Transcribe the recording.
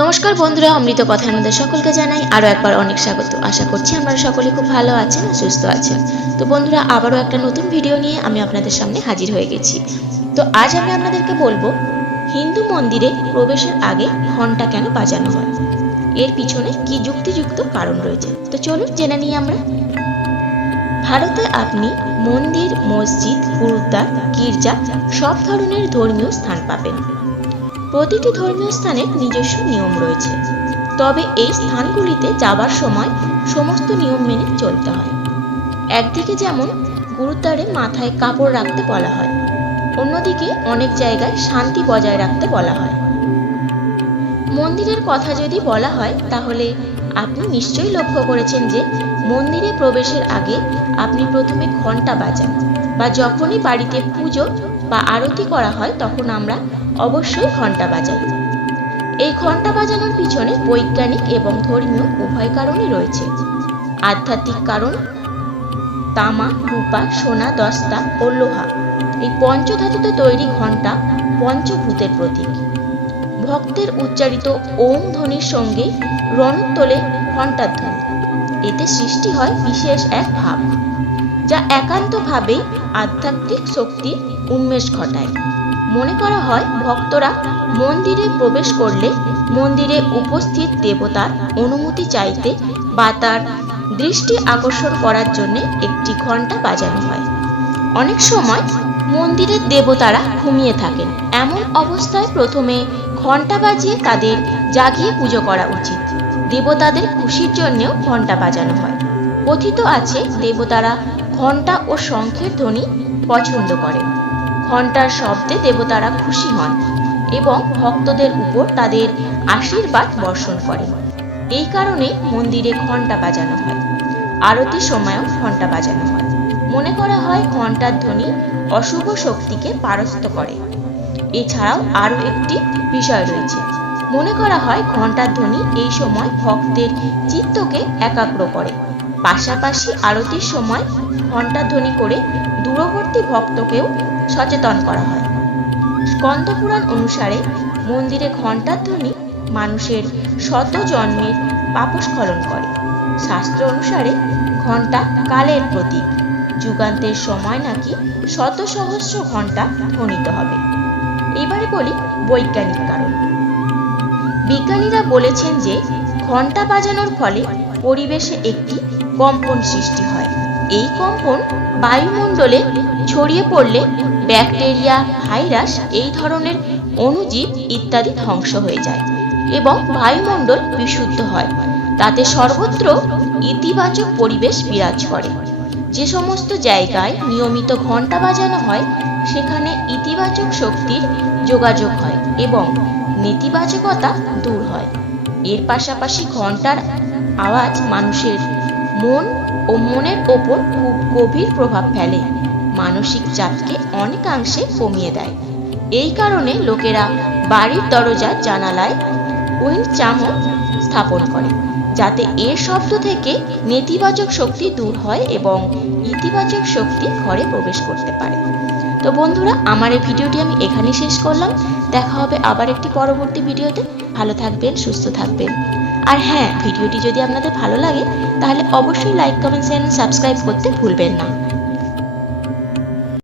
নমস্কার বন্ধুরা, অমৃত কথার মধ্যে সকলকে জানাই আরও একবার অনেক স্বাগত। আশা করছি আপনারা সকলে খুব ভালো আছেন আর সুস্থ আছেন। তো বন্ধুরা, আবারও একটা নতুন ভিডিও নিয়ে আমি আপনাদের সামনে হাজির হয়ে গেছি। তো আজ আমি আপনাদেরকে বলব, হিন্দু মন্দিরে প্রবেশের আগে ঘণ্টা কেন বাজানো হয়? এর পিছনে কি যুক্তিযুক্ত কারণ রয়েছে? তো চলুন জেনে নিই আমরা। ভারতে আপনি মন্দির, মসজিদ, গুরুদ্বার, গির্জা সব ধরনের ধর্মীয় স্থান পাবেন। প্রতিটি ধর্মীয় স্থানের নিজস্ব নিয়ম রয়েছে। তবে এই স্থানগুলিতে যাবার সময় সমস্ত নিয়ম মেনে চলতে হয়। একদিকে যেমন গুরুদ্বারে মাথায় কাপড় রাখতে বলা হয়, অন্যদিকে অনেক জায়গায় শান্তি বজায় রাখতে বলা হয়। মন্দিরের কথা যদি বলা হয়, তাহলে আপনি নিশ্চয়ই লক্ষ্য করেছেন যে মন্দিরে প্রবেশের আগে আপনি প্রথমে ঘণ্টা বাজান বা যখনই বাড়িতে পুজো বা আরতি করা হয়, তখন আমরা অবশ্যই ঘণ্টা বাজাই এই ঘণ্টা বাজানোর পিছনে বৈজ্ঞানিক এবং ধর্মীয় উভয় কারণই রয়েছে। আধ্যাত্মিক কারণ, তামা, রূপা, সোনা, দস্তা ও লোহা। এই পঞ্চধাতুতে তৈরি ঘণ্টা পঞ্চভূতের প্রতীক। ভক্তের উচ্চারিত ওম ধ্বনির সঙ্গে রণত তোলে ঘণ্টার ধ্বনি এতে সৃষ্টি হয় বিশেষ এক ভাব, যা একান্তভাবেই আধ্যাত্মিক শক্তির উন্মেষ ঘটায়। মনে করা হয় ভক্তরা মন্দিরে প্রবেশ করলে মন্দিরে উপস্থিত দেবতার অনুমতি চাইতে বা তার দৃষ্টি আকর্ষণ করার জন্য একটি ঘণ্টা বাজানো হয়। অনেক সময় মন্দিরের দেবতারা ঘুমিয়ে থাকেন। এমন অবস্থায় প্রথমে ঘণ্টা বাজিয়ে তাদের জাগিয়ে পুজো করা উচিত। দেবতাদের খুশির জন্যেও ঘণ্টা বাজানো হয়। কথিত আছে, দেবতারা ঘণ্টা ও শঙ্খের ধ্বনি পছন্দ করেন ঘণ্টার শব্দে দেবতারা খুশি হন এবং ভক্তদের উপর তাদের আশীর্বাদ বর্ষণ করেন এই কারণে মন্দিরে ঘণ্টা বাজানো হয়। আরতির সময়ও ঘণ্টা বাজানো হয়। মনে করা হয় ঘণ্টার ধ্বনি অশুভ শক্তিকে পারস্ত করে। এছাড়াও আরও একটি বিষয় রয়েছে। মনে করা হয় ঘণ্টার ধ্বনি এই সময় ভক্তের চিত্তকে একাগ্র করে। পাশাপাশি আরতির সময় ঘণ্টা ধ্বনি করে দূরবর্তী ভক্তকেও সচেতন করা হয়। স্কন্দপুরাণ অনুসারে মন্দিরে ঘণ্টার ধ্বনি মানুষের শত জন্মের পাপস্খলন করে। শাস্ত্র অনুসারে ঘণ্টা কালের প্রতীক। যুগান্তের সময় নাকি শত সহস্র ঘণ্টা ধ্বনিত হবে। এবারে বলি বৈজ্ঞানিক কারণ। বিজ্ঞানীরা বলেছেন যে ঘণ্টা বাজানোর ফলে পরিবেশে একটি কম্পন সৃষ্টি হয়। এই কম্পন বায়ুমণ্ডলে ছড়িয়ে পড়লে ব্যাকটেরিয়া, ভাইরাস এই ধরনের অণুজীব ইত্যাদি ধ্বংস হয়ে যায় এবং বায়ুমণ্ডল বিশুদ্ধ হয়। তাতে সর্বত্র ইতিবাচক পরিবেশ বিরাজ করে। যে সমস্ত জায়গায় নিয়মিত ঘণ্টা বাজানো হয়, সেখানে ইতিবাচক শক্তির যোগাযোগ হয় এবং নেতিবাচকতা দূর হয়। এর পাশাপাশি ঘণ্টার আওয়াজ মানুষের মন ও মনের ওপর খুব গভীর প্রভাব ফেলে। মানসিক চাপকে অনেকাংশে কমিয়ে দেয়। এই কারণে লোকেরা বাড়ির দরজা, জানালায় উইন্ড চামও স্থাপন করে, যাতে এর শব্দ থেকে নেতিবাচক শক্তি দূর হয় এবং ইতিবাচক শক্তি ঘরে প্রবেশ করতে পারে। তো বন্ধুরা, আমার এই ভিডিওটি আমি এখানেই শেষ করলাম। দেখা হবে আবার একটি পরবর্তী ভিডিওতে। ভালো থাকবেন, সুস্থ থাকবেন। আর হ্যাঁ ভিডিওটি যদি আপনাদের ভালো লাগে, তাহলে অবশ্যই লাইক কমেন্ট শেয়ার সাবস্ক্রাইব করতে ভুলবেন না।